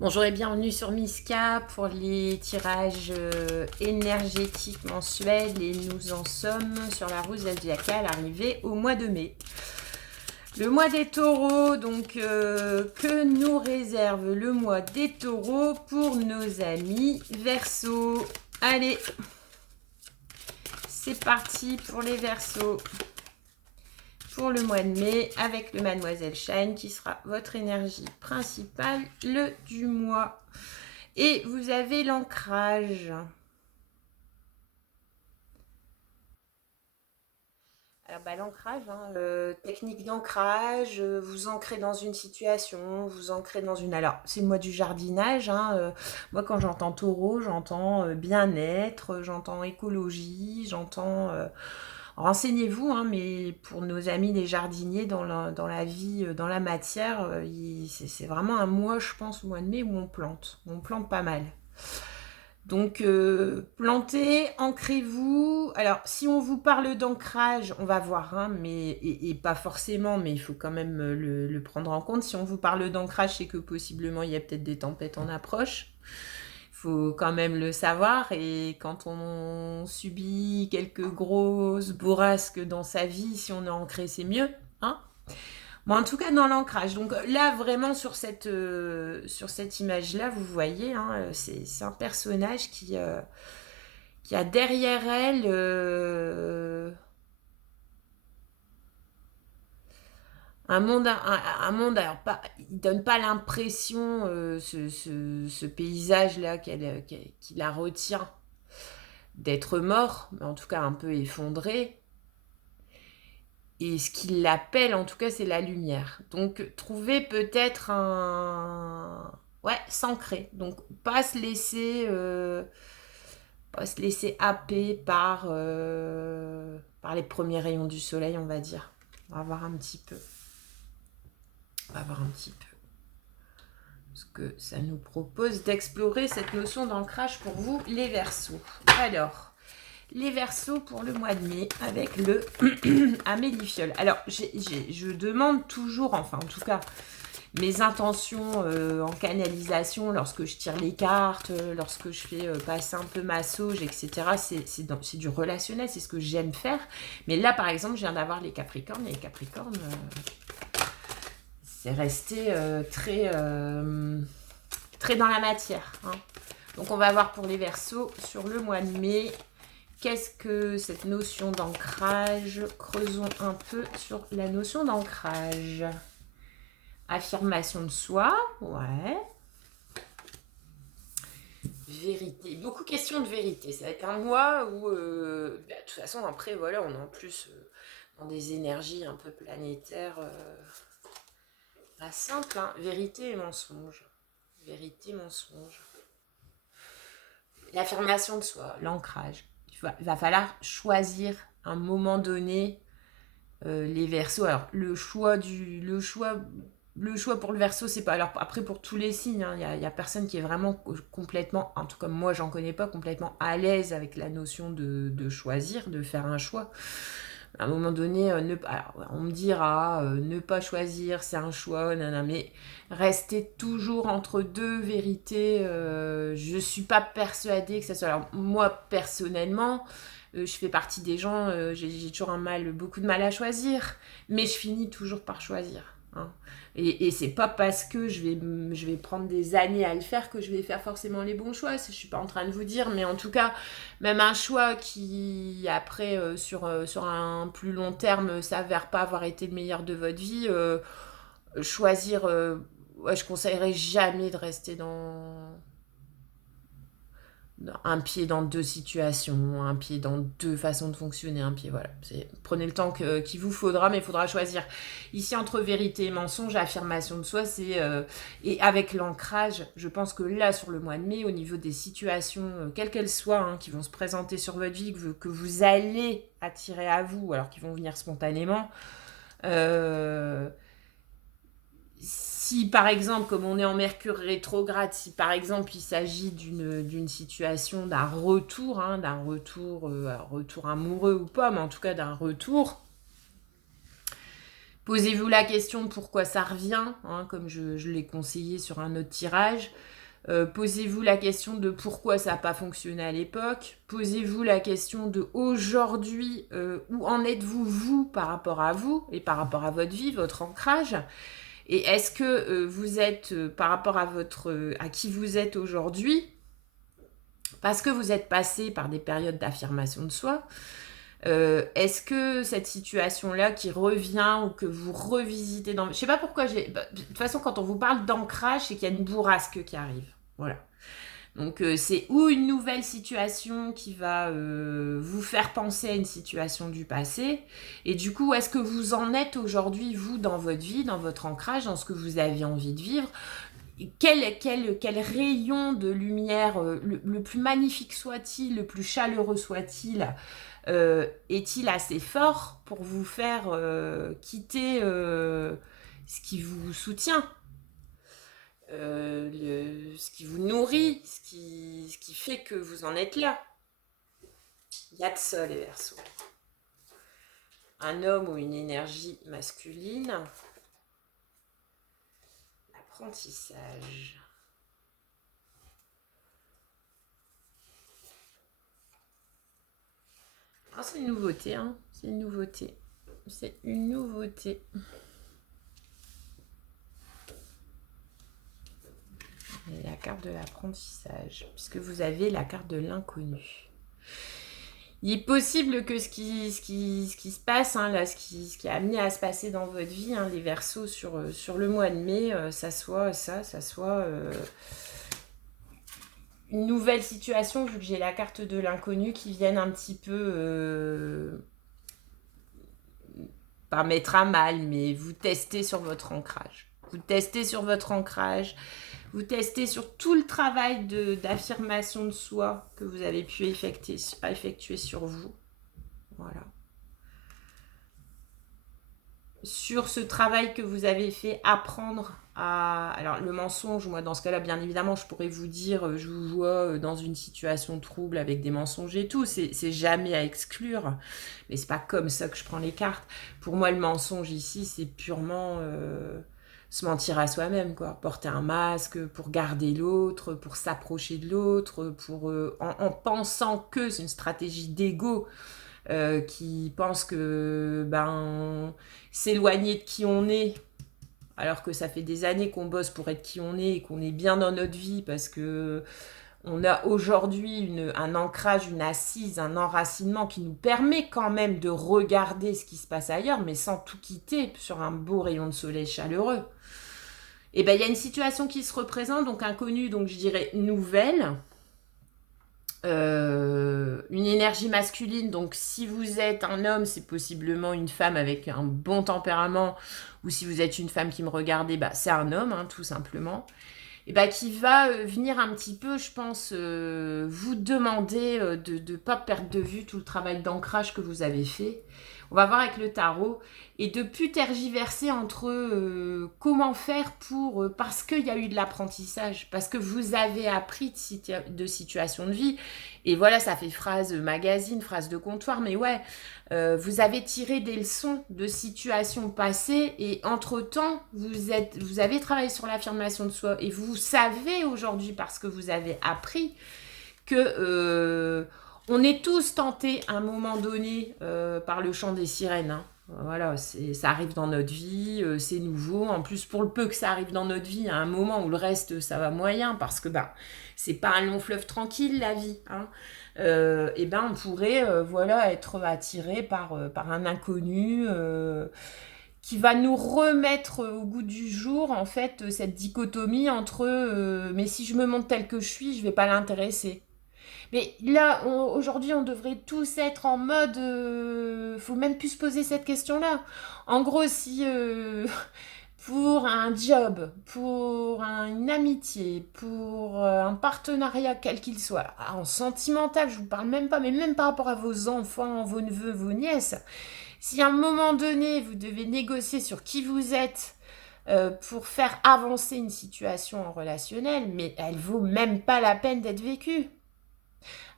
Bonjour et bienvenue sur Miska pour les tirages énergétiques mensuels et nous en sommes sur la roue zodiacale arrivée au mois de mai. Le mois des taureaux, donc que nous réserve le mois des taureaux pour nos amis Verseaux. Allez, c'est parti pour les Verseaux. Pour le mois de mai avec le Mademoiselle Shine qui sera votre énergie principale du mois. Et vous avez l'ancrage. Alors l'ancrage, technique d'ancrage, vous ancrez dans une situation, vous ancrez dans une... Alors c'est le mois du jardinage, moi quand j'entends taureau, j'entends bien-être, j'entends écologie, j'entends... Renseignez-vous, mais pour nos amis les jardiniers dans la vie, dans la matière, c'est vraiment un mois, je pense, au mois de mai où on plante pas mal. Donc, plantez, ancrez-vous. Alors, si on vous parle d'ancrage, on va voir, et pas forcément, mais il faut quand même le prendre en compte. Si on vous parle d'ancrage, c'est que possiblement il y a peut-être des tempêtes en approche. Il faut quand même le savoir. Et quand on subit quelques grosses bourrasques dans sa vie, si on est ancré, c'est mieux. Bon, en tout cas, dans l'ancrage. Donc là, vraiment, sur cette image-là, vous voyez, c'est un personnage qui a derrière elle un monde, alors pas, il donne pas l'impression, ce paysage-là qui la retient d'être mort, mais en tout cas un peu effondré. Et ce qu'il l'appelle, en tout cas, c'est la lumière. Donc, trouver peut-être un... Ouais, s'ancrer. Donc, pas se laisser happer par les premiers rayons du soleil, on va dire. On va voir un petit peu. Parce que ça nous propose d'explorer cette notion d'ancrage pour vous, les Verseaux. Alors, les Verseaux pour le mois de mai avec le Amélifiole. Alors, je demande toujours, enfin en tout cas, mes intentions en canalisation lorsque je tire les cartes, lorsque je fais passer un peu ma sauge, etc. C'est du relationnel, c'est ce que j'aime faire. Mais là, par exemple, je viens d'avoir les Capricornes. Et les Capricornes, c'est resté très dans la matière. Donc, on va voir pour les Verseaux sur le mois de mai. Qu'est-ce que cette notion d'ancrage? Creusons un peu sur la notion d'ancrage. Affirmation de soi, ouais. Vérité, beaucoup de questions de vérité. Ça va être un mois où, de toute façon, après, voilà, on est en plus dans des énergies un peu planétaires. Pas simple, vérité et mensonge. Vérité, mensonge. L'affirmation de soi, l'ancrage. Il va falloir choisir à un moment donné les Verseaux. Alors, le choix pour le Verseau, c'est pas... Alors, après, pour tous les signes, y a personne qui est vraiment complètement, en tout cas, moi, j'en connais pas, complètement à l'aise avec la notion de choisir, de faire un choix. À un moment donné, on me dira, ne pas choisir, c'est un choix, mais rester toujours entre deux vérités, je suis pas persuadée que ça soit... Alors, moi, personnellement, je fais partie des gens, j'ai toujours beaucoup de mal à choisir, mais je finis toujours par choisir. Et c'est pas parce que je vais prendre des années à le faire que je vais faire forcément les bons choix. Je suis pas en train de vous dire, mais en tout cas, même un choix qui, après, sur un plus long terme, s'avère pas avoir été le meilleur de votre vie, choisir... ouais, je conseillerais jamais de rester dans un pied dans deux situations, un pied dans deux façons de fonctionner, un pied, voilà. Prenez le temps qu'il vous faudra, mais il faudra choisir. Ici, entre vérité et mensonge, affirmation de soi, c'est... et avec l'ancrage, je pense que là, sur le mois de mai, au niveau des situations, quelles qu'elles soient, qui vont se présenter sur votre vie, que vous allez attirer à vous, alors qu'ils vont venir spontanément, si par exemple, comme on est en Mercure rétrograde, si par exemple il s'agit d'une situation, d'un retour, retour amoureux ou pas, mais en tout cas d'un retour, Posez-vous la question de pourquoi ça revient, hein, comme je l'ai conseillé sur un autre tirage. Posez-vous la question de pourquoi ça n'a pas fonctionné à l'époque. Posez-vous la question de aujourd'hui, où en êtes-vous vous par rapport à vous et par rapport à votre vie, votre ancrage. Et est-ce que vous êtes par rapport à à qui vous êtes aujourd'hui, parce que vous êtes passé par des périodes d'affirmation de soi, est-ce que cette situation-là qui revient ou que vous revisitez dans... Je sais pas pourquoi de toute façon, quand on vous parle d'ancrage, c'est qu'il y a une bourrasque qui arrive. Voilà. Donc, c'est ou une nouvelle situation qui va vous faire penser à une situation du passé. Et du coup, est-ce que vous en êtes aujourd'hui, vous, dans votre vie, dans votre ancrage, dans ce que vous avez envie de vivre? Quel rayon de lumière, le plus magnifique soit-il, le plus chaleureux soit-il, est-il assez fort pour vous faire quitter ce qui vous soutient, ce qui vous nourrit, ce qui fait que vous en êtes là? Il y a de ça, les Verseaux. Un homme ou une énergie masculine. Apprentissage. Ah, c'est une nouveauté, hein. C'est une nouveauté. C'est une nouveauté. Et la carte de l'apprentissage, puisque vous avez la carte de l'inconnu. Il est possible que ce qui se passe, hein, là, ce qui est amené à se passer dans votre vie, hein, les Verseaux, sur le mois de mai, ça soit une nouvelle situation, vu que j'ai la carte de l'inconnu, qui vienne un petit peu, pas mettre à mal, mais vous tester sur votre ancrage. Vous testez sur votre ancrage, vous testez sur tout le travail d'affirmation de soi que vous avez pu effectuer sur vous. Voilà. Sur ce travail que vous avez fait, apprendre à... Alors, le mensonge, moi, dans ce cas-là, bien évidemment, je pourrais vous dire, je vous vois dans une situation trouble avec des mensonges et tout. C'est jamais à exclure. Mais c'est pas comme ça que je prends les cartes. Pour moi, le mensonge ici, c'est purement... se mentir à soi-même, quoi. Porter un masque pour garder l'autre, pour s'approcher de l'autre, en pensant que c'est une stratégie d'ego, qui pense que s'éloigner de qui on est, alors que ça fait des années qu'on bosse pour être qui on est et qu'on est bien dans notre vie, parce que on a aujourd'hui un ancrage, une assise, un enracinement qui nous permet quand même de regarder ce qui se passe ailleurs, mais sans tout quitter sur un beau rayon de soleil chaleureux. Et bien, il y a une situation qui se représente, donc inconnue, donc je dirais nouvelle. Une énergie masculine, donc si vous êtes un homme, c'est possiblement une femme avec un bon tempérament, ou si vous êtes une femme qui me regardez, c'est un homme, hein, tout simplement. Et qui va venir un petit peu, je pense, vous demander de ne pas perdre de vue tout le travail d'ancrage que vous avez fait. On va voir avec le tarot, et de plus tergiverser entre comment faire parce qu'il y a eu de l'apprentissage, parce que vous avez appris de situations de vie. Et voilà, ça fait phrase magazine, phrase de comptoir, mais ouais, vous avez tiré des leçons de situations passées, et entre-temps, vous avez travaillé sur l'affirmation de soi, et vous savez aujourd'hui, parce que vous avez appris, que on est tous tentés à un moment donné par le chant des sirènes, hein. Voilà, ça arrive dans notre vie, c'est nouveau. En plus, pour le peu que ça arrive dans notre vie, il y a un moment où le reste, ça va moyen, parce que c'est pas un long fleuve tranquille, la vie, hein. On pourrait être attiré par un inconnu qui va nous remettre au goût du jour, en fait, cette dichotomie entre mais si je me montre tel que je suis, je vais pas l'intéresser. Mais là, aujourd'hui, on devrait tous être en mode... faut même plus se poser cette question-là. En gros, si pour un job, pour une amitié, pour un partenariat quel qu'il soit, en sentimental, je vous parle même pas, mais même par rapport à vos enfants, vos neveux, vos nièces, si à un moment donné, vous devez négocier sur qui vous êtes, pour faire avancer une situation en relationnel, mais elle vaut même pas la peine d'être vécue.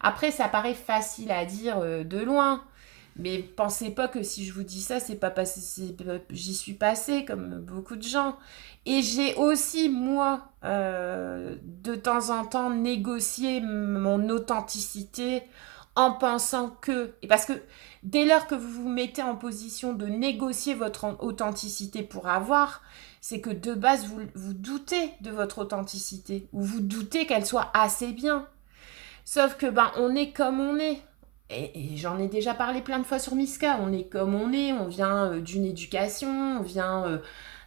Après, ça paraît facile à dire de loin, Mais pensez pas que si je vous dis ça, c'est pas passé, j'y suis passée comme beaucoup de gens. Et j'ai aussi, moi, de temps en temps, négocié mon authenticité en pensant que... Et parce que dès lors que vous vous mettez en position de négocier votre authenticité pour avoir, c'est que de base, vous doutez de votre authenticité, ou vous doutez qu'elle soit assez bien. Sauf que, ben, on est comme on est. Et j'en ai déjà parlé plein de fois sur Miska, on est comme on vient d'une éducation, on vient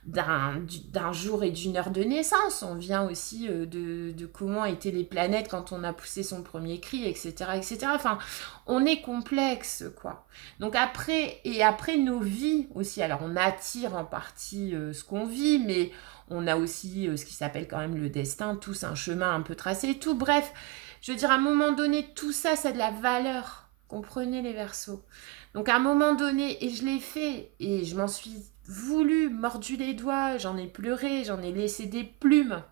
d'un jour et d'une heure de naissance, on vient aussi de comment étaient les planètes quand on a poussé son premier cri, etc., etc. Enfin, on est complexe, quoi. Donc après nos vies aussi, alors on attire en partie ce qu'on vit, mais on a aussi ce qui s'appelle quand même le destin, tous un chemin un peu tracé et tout. Bref, je veux dire, à un moment donné, tout ça, ça a de la valeur. Comprenez les versos. Donc à un moment donné, et je l'ai fait, et je m'en suis voulu, mordu les doigts, j'en ai pleuré, j'en ai laissé des plumes.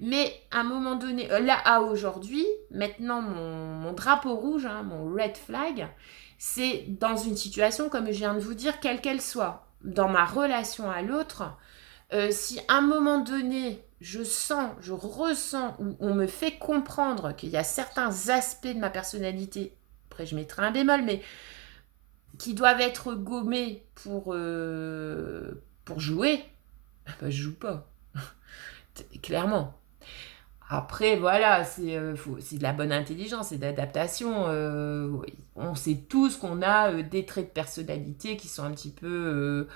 Mais à un moment donné, là à aujourd'hui, maintenant mon drapeau rouge, hein, mon red flag, c'est dans une situation, comme je viens de vous dire, quelle qu'elle soit, dans ma relation à l'autre, si à un moment donné, je sens, je ressens, ou on me fait comprendre qu'il y a certains aspects de ma personnalité, après je mettrai un bémol, mais qui doivent être gommés pour jouer, bah, je joue pas, clairement. Après, voilà, c'est de la bonne intelligence et d'adaptation. Oui. On sait tous qu'on a des traits de personnalité qui sont un petit peu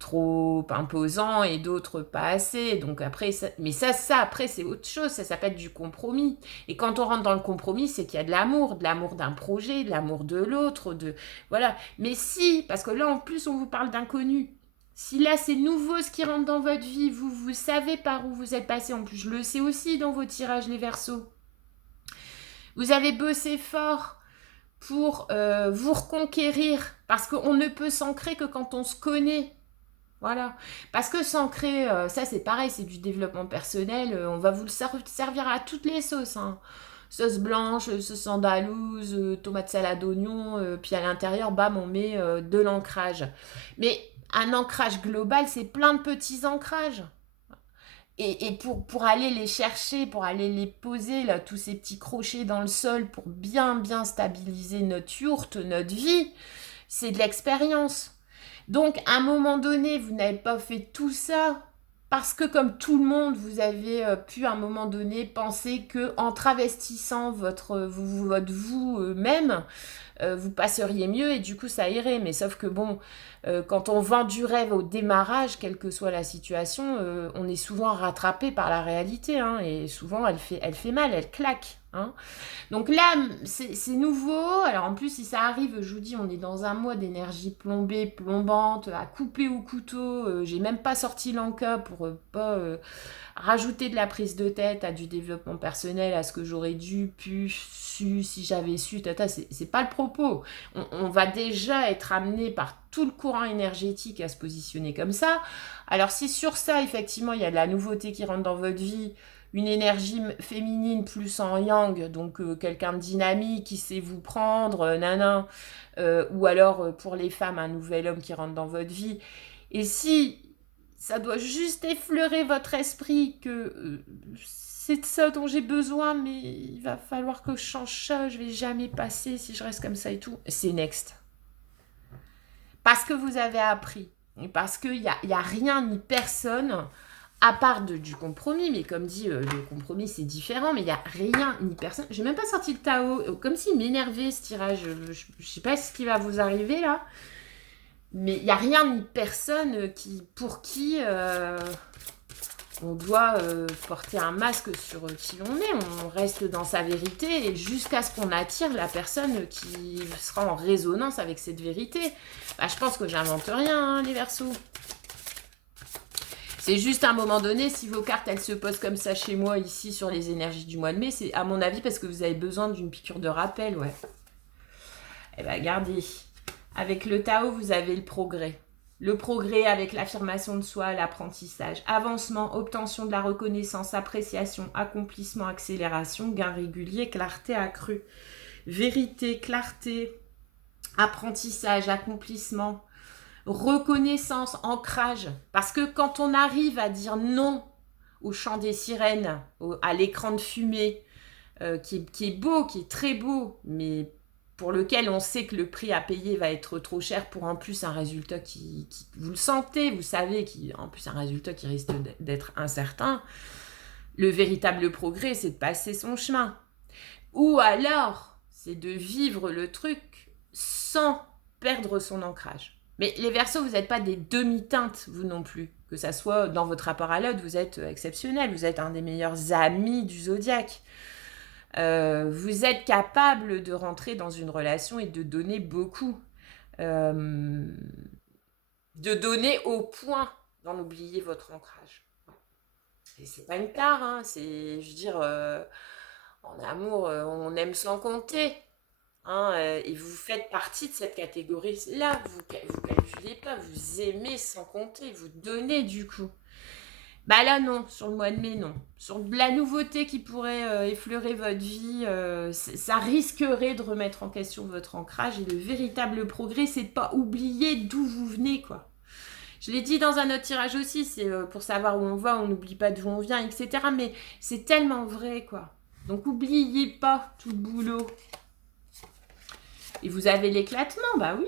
trop imposants et d'autres pas assez. Donc après, mais ça après, c'est autre chose. Ça s'appelle du compromis. Et quand on rentre dans le compromis, c'est qu'il y a de l'amour d'un projet, de l'amour de l'autre, voilà. Mais si, parce que là, en plus, on vous parle d'inconnu. Si là, c'est nouveau ce qui rentre dans votre vie, vous savez par où vous êtes passé. En plus, je le sais aussi dans vos tirages, les versos. Vous avez bossé fort pour vous reconquérir. Parce qu'on ne peut s'ancrer que quand on se connaît. Voilà. Parce que s'ancrer, ça c'est pareil, c'est du développement personnel. On va vous le servir à toutes les sauces, hein. Sauce blanche, sauce andalouse, tomate salade oignon, puis à l'intérieur, bam, on met de l'ancrage. Mais un ancrage global, c'est plein de petits ancrages. Et pour aller les chercher, pour aller les poser, là, tous ces petits crochets dans le sol, pour bien, bien stabiliser notre yourte, notre vie, c'est de l'expérience. Donc, à un moment donné, vous n'avez pas fait tout ça parce que, comme tout le monde, vous avez pu, à un moment donné, penser que en travestissant votre vous-même, vous passeriez mieux et du coup ça irait. Mais sauf que bon, quand on vend du rêve au démarrage, quelle que soit la situation, on est souvent rattrapé par la réalité, hein, et souvent elle fait mal, elle claque. Hein. Donc là, c'est nouveau. Alors en plus, si ça arrive, je vous dis, on est dans un mois d'énergie plombée, plombante, à couper au couteau. J'ai même pas sorti l'enca pour pas rajouter de la prise de tête à du développement personnel, à ce que j'aurais dû, pu, su, si j'avais su, tata, c'est pas le propos. On va déjà être amené par tout le courant énergétique à se positionner comme ça. Alors si sur ça, effectivement, il y a de la nouveauté qui rentre dans votre vie, une énergie féminine plus en yang, donc quelqu'un de dynamique qui sait vous prendre, nanan, ou alors pour les femmes, un nouvel homme qui rentre dans votre vie. Et si ça doit juste effleurer votre esprit que c'est de ça dont j'ai besoin, mais il va falloir que je change ça, je vais jamais passer si je reste comme ça et tout. C'est next. Parce que vous avez appris. Et parce qu'il y a rien ni personne, à part du compromis, mais comme dit, le compromis c'est différent, mais il n'y a rien ni personne. J'ai même pas sorti le Tao, comme s'il m'énervait ce tirage. Je sais pas ce qui va vous arriver là. Mais il n'y a rien ni personne pour qui on doit porter un masque sur qui l'on est. On reste dans sa vérité et jusqu'à ce qu'on attire la personne qui sera en résonance avec cette vérité. Bah, je pense que j'invente rien, hein, les Verseaux. C'est juste à un moment donné, si vos cartes elles se posent comme ça chez moi ici sur les énergies du mois de mai, c'est à mon avis parce que vous avez besoin d'une piqûre de rappel, ouais. Eh bien, regardez. Avec le Tao, vous avez le progrès. Le progrès avec l'affirmation de soi, l'apprentissage, avancement, obtention de la reconnaissance, appréciation, accomplissement, accélération, gain régulier, clarté accrue, vérité, clarté, apprentissage, accomplissement, reconnaissance, ancrage. Parce que quand on arrive à dire non au chant des sirènes, à l'écran de fumée, qui est beau, qui est très beau, mais pour lequel on sait que le prix à payer va être trop cher pour en plus un résultat qui vous le sentez, vous savez, en plus un résultat qui risque d'être incertain, le véritable progrès, c'est de passer son chemin. Ou alors, c'est de vivre le truc sans perdre son ancrage. Mais les Verseaux, vous n'êtes pas des demi-teintes, vous non plus. Que ça soit dans votre rapport à l'autre, vous êtes exceptionnel, vous êtes un des meilleurs amis du zodiaque. Vous êtes capable de rentrer dans une relation et de donner beaucoup. De donner au point d'en oublier votre ancrage. Et c'est pas une tare, hein, c'est, je veux dire, en amour, on aime sans compter. Hein, et vous faites partie de cette catégorie-là, vous calculez pas, vous aimez sans compter, vous donnez du coup. Bah là non, sur le mois de mai non. Sur la nouveauté qui pourrait effleurer votre vie, ça risquerait de remettre en question votre ancrage et le véritable progrès, c'est de pas oublier d'où vous venez quoi. Je l'ai dit dans un autre tirage aussi, c'est pour savoir où on va, on n'oublie pas d'où on vient, etc. Mais c'est tellement vrai quoi. Donc oubliez pas tout le boulot. Et vous avez l'éclatement, bah oui.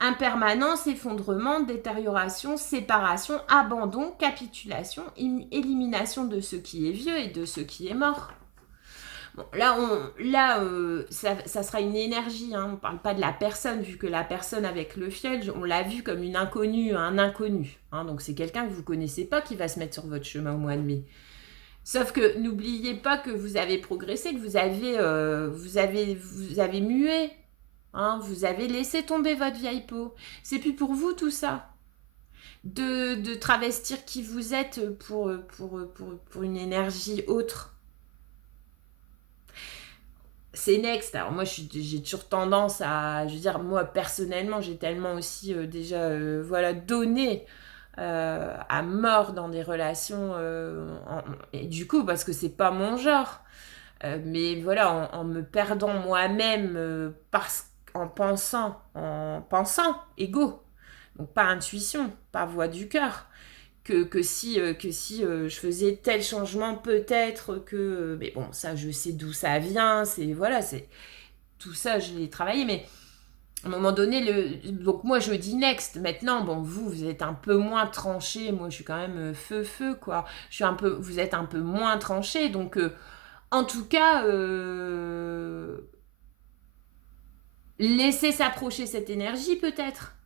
Impermanence, effondrement, détérioration, séparation, abandon, capitulation, élimination de ce qui est vieux et de ce qui est mort. Bon, ça sera une énergie, hein. On ne parle pas de la personne, vu que la personne avec le fiel, on l'a vu comme une inconnue, un inconnu. Hein. Donc c'est quelqu'un que vous ne connaissez pas qui va se mettre sur votre chemin au mois de mai. Sauf que n'oubliez pas que vous avez progressé, que vous avez mué. Hein, vous avez laissé tomber votre vieille peau. C'est plus pour vous tout ça. De travestir qui vous êtes pour une énergie autre. C'est next. Alors moi, j'ai toujours tendance à... Je veux dire, moi, personnellement, j'ai tellement aussi déjà donné à mort dans des relations. Et du coup, parce que c'est pas mon genre. Mais voilà, en me perdant moi-même en pensant, ego, donc pas intuition, pas voix du cœur, que si je faisais tel changement, peut-être que... mais bon, ça, je sais d'où ça vient, c'est tout ça, je l'ai travaillé, mais à un moment donné, donc moi, je dis next. Maintenant, bon, vous êtes un peu moins tranché, moi, je suis quand même feu, quoi. Vous êtes un peu moins tranché, donc... en tout cas, laissez s'approcher cette énergie peut-être.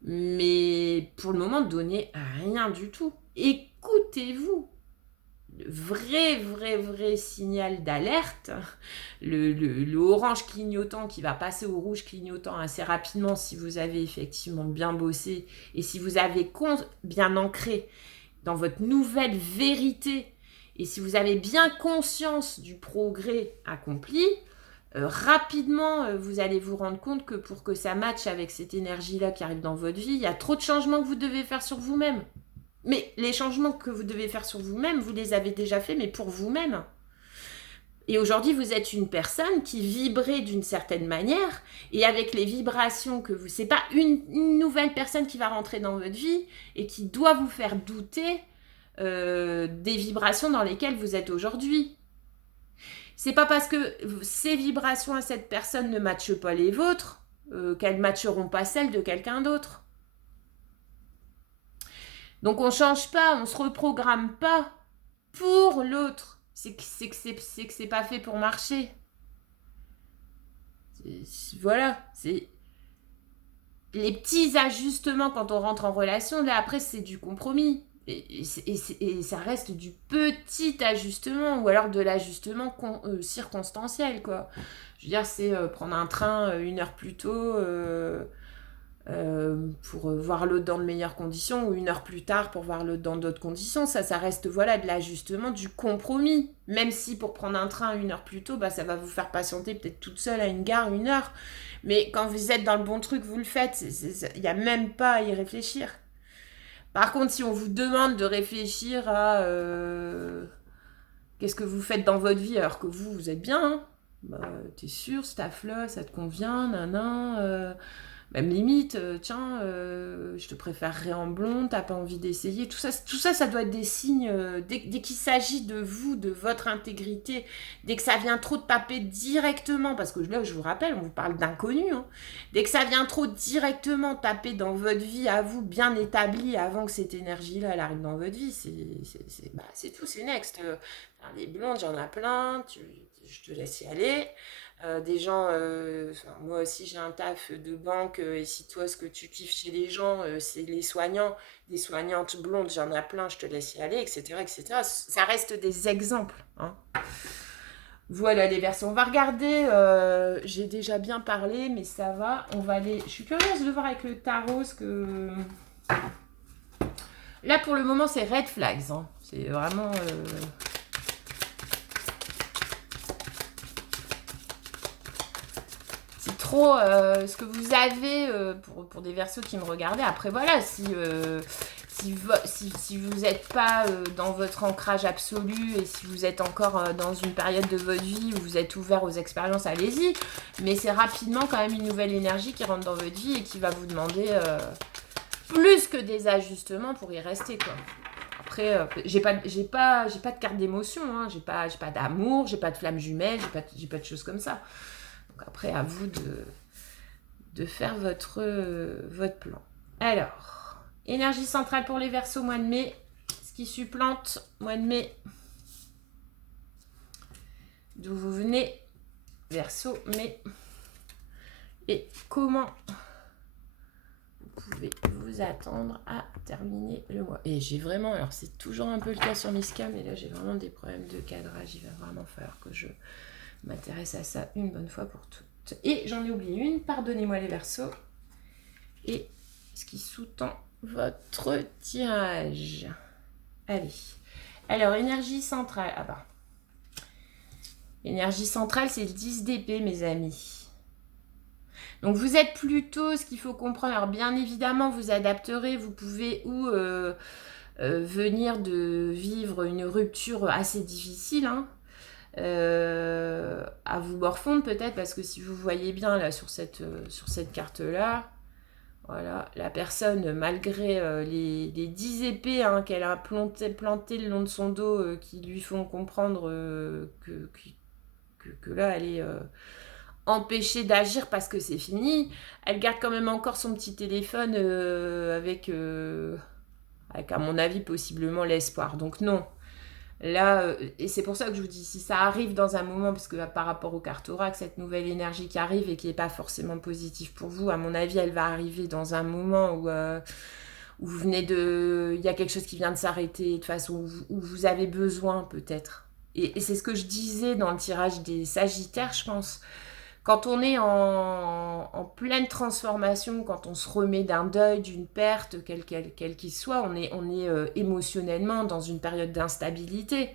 Mais pour le moment, donnez rien du tout. Écoutez-vous. Le vrai signal d'alerte, le orange clignotant qui va passer au rouge clignotant assez rapidement si vous avez effectivement bien bossé et si vous avez bien ancré dans votre nouvelle vérité et si vous avez bien conscience du progrès accompli, rapidement, vous allez vous rendre compte que pour que ça matche avec cette énergie-là qui arrive dans votre vie, il y a trop de changements que vous devez faire sur vous-même. Mais les changements que vous devez faire sur vous-même, vous les avez déjà faits, mais pour vous-même. Et aujourd'hui, vous êtes une personne qui vibrait d'une certaine manière, et avec les vibrations que vous... C'est pas une nouvelle personne qui va rentrer dans votre vie et qui doit vous faire douter des vibrations dans lesquelles vous êtes aujourd'hui. C'est pas parce que ces vibrations à cette personne ne matchent pas les vôtres qu'elles ne matcheront pas celles de quelqu'un d'autre. Donc on change pas, on se reprogramme pas pour l'autre. C'est que c'est pas fait pour marcher. Voilà, c'est les petits ajustements quand on rentre en relation. Là après c'est du compromis. Et ça reste du petit ajustement ou alors de l'ajustement circonstanciel quoi. Je veux dire c'est prendre un train 1 heure plus tôt pour voir l'autre dans de meilleures conditions ou 1 heure plus tard pour voir l'autre dans d'autres conditions. Ça reste voilà de l'ajustement, du compromis. Même si pour prendre un train 1 heure plus tôt, bah, ça va vous faire patienter peut-être toute seule à une gare 1 heure. Mais quand vous êtes dans le bon truc, vous le faites. Il n'y a même pas à y réfléchir. Par contre, si on vous demande de réfléchir à qu'est-ce que vous faites dans votre vie alors que vous êtes bien, hein, Bah, t'es sûr, ce taf-là, ça te convient, nanan, même limite, tiens, je te préférerais en blonde, t'as pas envie d'essayer. Tout ça, ça doit être des signes. Dès qu'il s'agit de vous, de votre intégrité, dès que ça vient trop de taper directement, parce que là, je vous rappelle, on vous parle d'inconnus, hein, dès que ça vient trop directement taper dans votre vie, à vous, bien établie, avant que cette énergie-là, elle arrive dans votre vie, c'est tout, c'est next. Les blondes, j'en ai plein, je te laisse y aller. Des gens, moi aussi j'ai un taf de banque, et si toi ce que tu kiffes chez les gens, c'est les soignants, des soignantes blondes, j'en ai plein, je te laisse y aller, etc. etc. Ça reste des exemples. Hein. Voilà les versions. On va regarder, j'ai déjà bien parlé, mais ça va. On va aller. Je suis curieuse de voir avec le tarot ce que. Là pour le moment c'est red flags. Hein. C'est vraiment. Trop ce que vous avez pour des versos qui me regardaient. Après, voilà, si vous n'êtes pas dans votre ancrage absolu et si vous êtes encore dans une période de votre vie où vous êtes ouvert aux expériences, allez-y. Mais c'est rapidement quand même une nouvelle énergie qui rentre dans votre vie et qui va vous demander plus que des ajustements pour y rester, quoi. Après, j'ai pas de carte d'émotion, hein. J'ai pas d'amour, j'ai pas de flamme jumelle, j'ai pas de choses comme ça. Après, à vous de faire votre plan. Alors, énergie centrale pour les Verseaux, mois de mai. Ce qui supplante, mois de mai. D'où vous venez, Verseau, mai. Et comment vous pouvez vous attendre à terminer le mois. Et j'ai vraiment, alors c'est toujours un peu le cas sur Miska, mais là j'ai vraiment des problèmes de cadrage. Il va vraiment falloir que je m'intéresse à ça une bonne fois pour toutes. Et j'en ai oublié une, pardonnez-moi les Verseaux. Et ce qui sous-tend votre tirage. Allez. Alors, énergie centrale. Ah bah. Énergie centrale, c'est le 10 d'épée, mes amis. Donc, vous êtes plutôt, ce qu'il faut comprendre, alors bien évidemment, vous adapterez, vous pouvez venir de vivre une rupture assez difficile, hein. À vous morfondre peut-être, parce que si vous voyez bien là sur cette carte là, voilà, la personne malgré les 10 épées hein, qu'elle a plantées le long de son dos qui lui font comprendre que là elle est empêchée d'agir parce que c'est fini, elle garde quand même encore son petit téléphone avec à mon avis possiblement l'espoir. Donc non. Là, et c'est pour ça que je vous dis, si ça arrive dans un moment, parce que par rapport au cartorac, cette nouvelle énergie qui arrive et qui n'est pas forcément positive pour vous, à mon avis, elle va arriver dans un moment où vous venez de... Il y a quelque chose qui vient de s'arrêter, de façon où vous avez besoin peut-être. Et c'est ce que je disais dans le tirage des Sagittaires, je pense. Quand on est en pleine transformation, quand on se remet d'un deuil, d'une perte, quel qu'il soit, on est émotionnellement dans une période d'instabilité.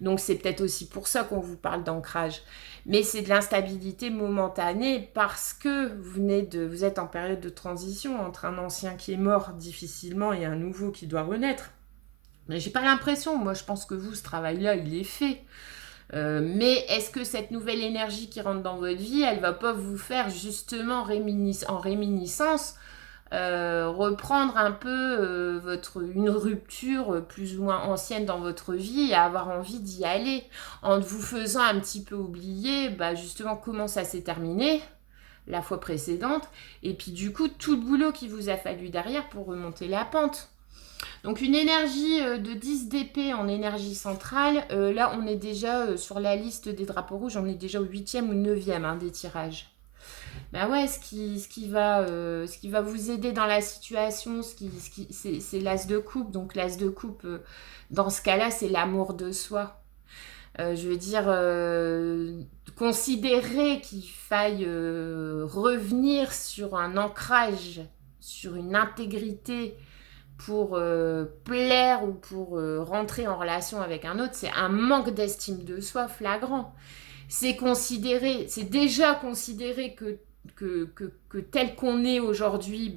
Donc c'est peut-être aussi pour ça qu'on vous parle d'ancrage. Mais c'est de l'instabilité momentanée parce que vous êtes en période de transition entre un ancien qui est mort difficilement et un nouveau qui doit renaître. Mais j'ai pas l'impression, moi je pense que vous, ce travail-là, il est fait. Mais est-ce que cette nouvelle énergie qui rentre dans votre vie, elle va pas vous faire justement en réminiscence reprendre un peu une rupture plus ou moins ancienne dans votre vie et avoir envie d'y aller en vous faisant un petit peu oublier justement comment ça s'est terminé la fois précédente et puis du coup tout le boulot qu'il vous a fallu derrière pour remonter la pente. Donc une énergie de 10 d'épée en énergie centrale, là on est déjà sur la liste des drapeaux rouges, on est déjà au 8e ou 9e hein, des tirages. Ben ouais, ce qui va vous aider dans la situation, c'est l'as de coupe. Donc l'as de coupe, dans ce cas-là, c'est l'amour de soi. Je veux dire, considérer qu'il faille revenir sur un ancrage, sur une intégrité pour plaire ou pour rentrer en relation avec un autre, c'est un manque d'estime de soi flagrant. C'est déjà considéré que tel qu'on est aujourd'hui,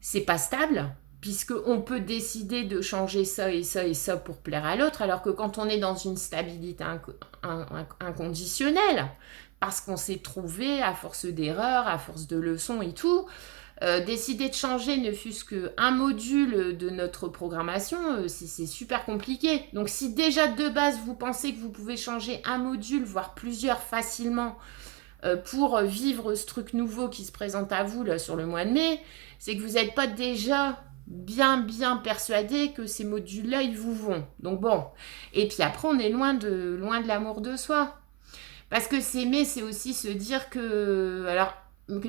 c'est pas stable. puisqu'on peut décider de changer ça et ça et ça pour plaire à l'autre, alors que quand on est dans une stabilité inconditionnelle, parce qu'on s'est trouvé à force d'erreurs, à force de leçons et tout, décider de changer ne fût-ce qu'un module de notre programmation, c'est super compliqué. Donc si déjà de base vous pensez que vous pouvez changer un module, voire plusieurs facilement, pour vivre ce truc nouveau qui se présente à vous là, sur le mois de mai, c'est que vous n'êtes pas déjà bien persuadé que ces modules-là, ils vous vont. Donc bon, et puis après, on est loin de l'amour de soi. Parce que s'aimer, c'est aussi se dire que... Alors,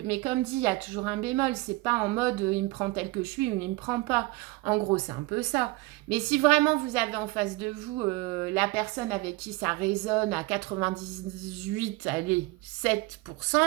mais comme dit, il y a toujours un bémol. C'est pas en mode il me prend tel que je suis ou il me prend pas. En gros, c'est un peu ça. Mais si vraiment vous avez en face de vous la personne avec qui ça résonne à 98, allez, 7%,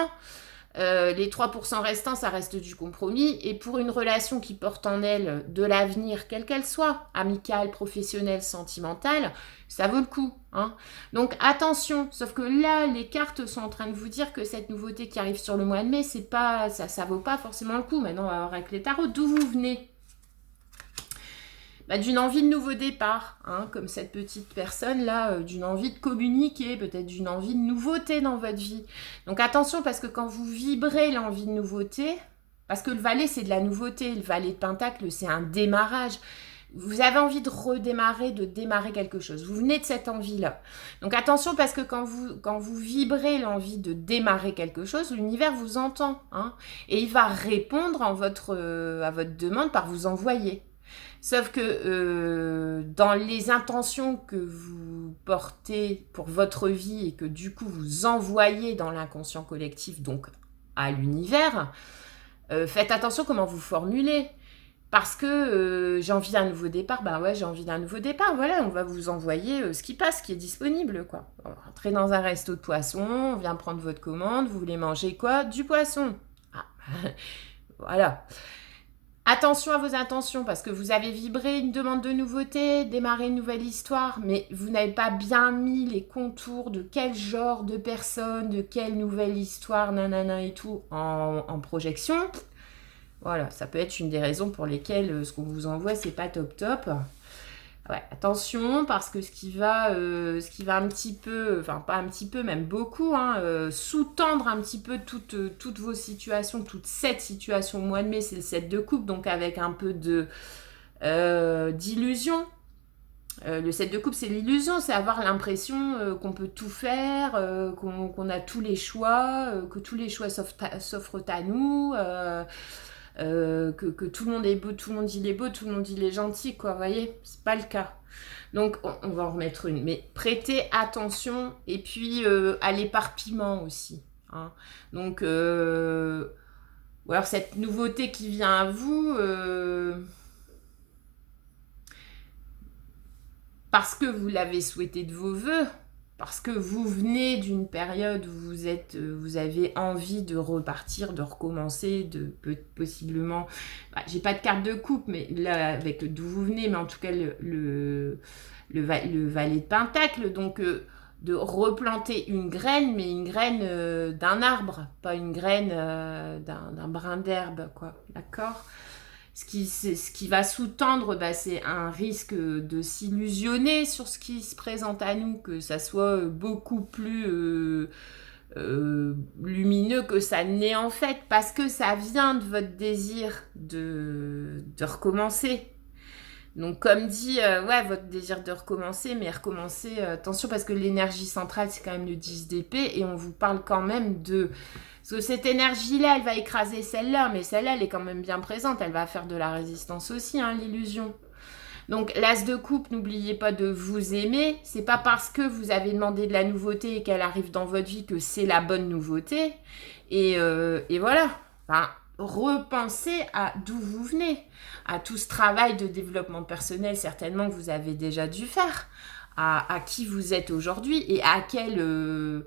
les 3% restants, ça reste du compromis. Et pour une relation qui porte en elle de l'avenir, quelle qu'elle soit, amicale, professionnelle, sentimentale, ça vaut le coup. Hein. Donc attention, sauf que là, les cartes sont en train de vous dire que cette nouveauté qui arrive sur le mois de mai, c'est pas, ça vaut pas forcément le coup. Maintenant, on va voir avec les tarots d'où vous venez. D'une envie de nouveau départ, hein, comme cette petite personne-là, d'une envie de communiquer, peut-être d'une envie de nouveauté dans votre vie. Donc attention, parce que quand vous vibrez l'envie de nouveauté, parce que le valet, c'est de la nouveauté, le valet de pentacle, c'est un démarrage. Vous avez envie de redémarrer, de démarrer quelque chose. Vous venez de cette envie-là. Donc attention, parce que quand vous vibrez l'envie de démarrer quelque chose, l'univers vous entend. Hein, et il va répondre à votre demande par vous envoyer. Sauf que dans les intentions que vous portez pour votre vie et que du coup vous envoyez dans l'inconscient collectif, donc à l'univers, faites attention comment vous formulez. Parce que j'ai envie d'un nouveau départ, ben ouais, j'ai envie d'un nouveau départ, voilà, on va vous envoyer ce qui passe, ce qui est disponible, quoi. Entrez dans un resto de poisson, on vient prendre votre commande, vous voulez manger quoi? Du poisson. Ah, voilà. Attention à vos intentions, parce que vous avez vibré une demande de nouveauté, démarré une nouvelle histoire, mais vous n'avez pas bien mis les contours de quel genre de personne, de quelle nouvelle histoire, nanana et tout, en projection. Voilà, ça peut être une des raisons pour lesquelles ce qu'on vous envoie, c'est pas top. Ouais, attention, parce que ce qui va un petit peu, enfin pas un petit peu, même beaucoup, hein, sous-tendre un petit peu toutes vos situations, toute cette situation au mois de mai, c'est le 7 de coupe, donc avec un peu d'illusion. Le 7 de coupe, c'est l'illusion, c'est avoir l'impression qu'on peut tout faire, qu'on a tous les choix, que tous les choix s'offrent à nous, que tout le monde est beau, tout le monde il est beau, tout le monde il est gentil, quoi, vous voyez, c'est pas le cas. Donc on va en remettre une, mais prêtez attention, et puis à l'éparpillement aussi. Hein. Donc, ou alors cette nouveauté qui vient à vous, parce que vous l'avez souhaité de vos voeux, parce que vous venez d'une période où vous avez envie de repartir, de recommencer, de possiblement... j'ai pas de carte de coupe, mais là, avec d'où vous venez, mais en tout cas, le valet de pentacle, donc de replanter une graine, mais une graine d'un arbre, pas une graine d'un brin d'herbe, quoi, d'accord ? Ce qui va sous-tendre, c'est un risque de s'illusionner sur ce qui se présente à nous, que ça soit beaucoup plus lumineux que ça n'est en fait, parce que ça vient de votre désir de recommencer. Donc comme dit, votre désir de recommencer, mais recommencer, attention, parce que l'énergie centrale, c'est quand même le 10 d'épée, et on vous parle quand même de... Parce que cette énergie-là, elle va écraser celle-là, mais celle-là, elle est quand même bien présente. Elle va faire de la résistance aussi, hein, l'illusion. Donc, l'as de coupe, n'oubliez pas de vous aimer. C'est pas parce que vous avez demandé de la nouveauté et qu'elle arrive dans votre vie que c'est la bonne nouveauté. Et voilà. Enfin, repensez à d'où vous venez. À tout ce travail de développement personnel, certainement, que vous avez déjà dû faire. À qui vous êtes aujourd'hui et à quelle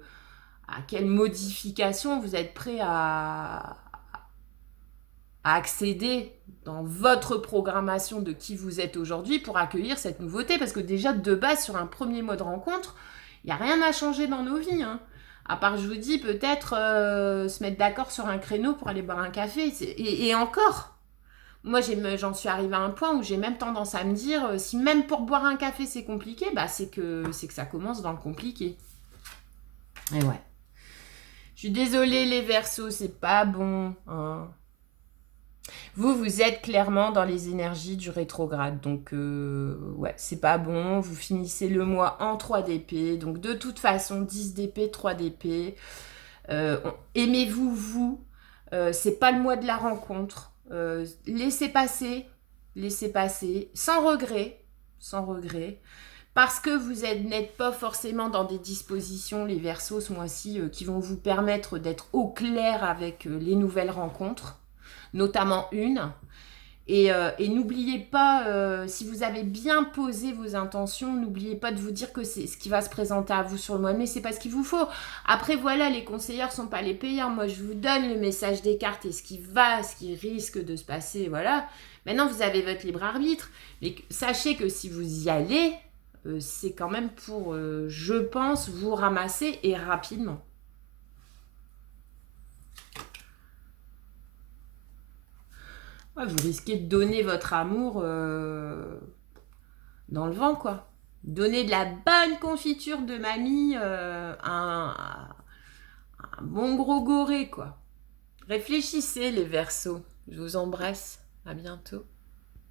modification vous êtes prêt à accéder dans votre programmation de qui vous êtes aujourd'hui pour accueillir cette nouveauté. Parce que déjà, de base, sur un premier mot de rencontre, il n'y a rien à changer dans nos vies. Hein. À part, je vous dis, peut-être se mettre d'accord sur un créneau pour aller boire un café. Et encore, Moi, j'en suis arrivée à un point où j'ai même tendance à me dire, si même pour boire un café c'est compliqué, bah c'est que ça commence dans le compliqué. Et ouais. Je suis désolée les Verseaux, c'est pas bon. Hein. Vous êtes clairement dans les énergies du rétrograde. Donc, ouais, c'est pas bon. Vous finissez le mois en 3 d'épée. Donc, de toute façon, 10 d'épée, 3 d'épée. Aimez-vous, vous. C'est pas le mois de la rencontre. Laissez passer. Laissez passer. Sans regret. Sans regret. Parce que vous n'êtes pas forcément dans des dispositions, les Verseaux, ce mois-ci, qui vont vous permettre d'être au clair avec les nouvelles rencontres, notamment une. Et n'oubliez pas, si vous avez bien posé vos intentions, n'oubliez pas de vous dire que c'est ce qui va se présenter à vous sur le mois de mai, c'est pas ce qu'il vous faut. Après, voilà, les conseillères sont pas les payeurs. Moi, je vous donne le message des cartes et ce qui risque de se passer, voilà. Maintenant, vous avez votre libre arbitre. Mais sachez que si vous y allez, c'est quand même pour, je pense, vous ramasser et rapidement. Ouais, vous risquez de donner votre amour dans le vent, quoi. Donner de la bonne confiture de mamie un bon gros goré, quoi. Réfléchissez, les Verseaux. Je vous embrasse. À bientôt.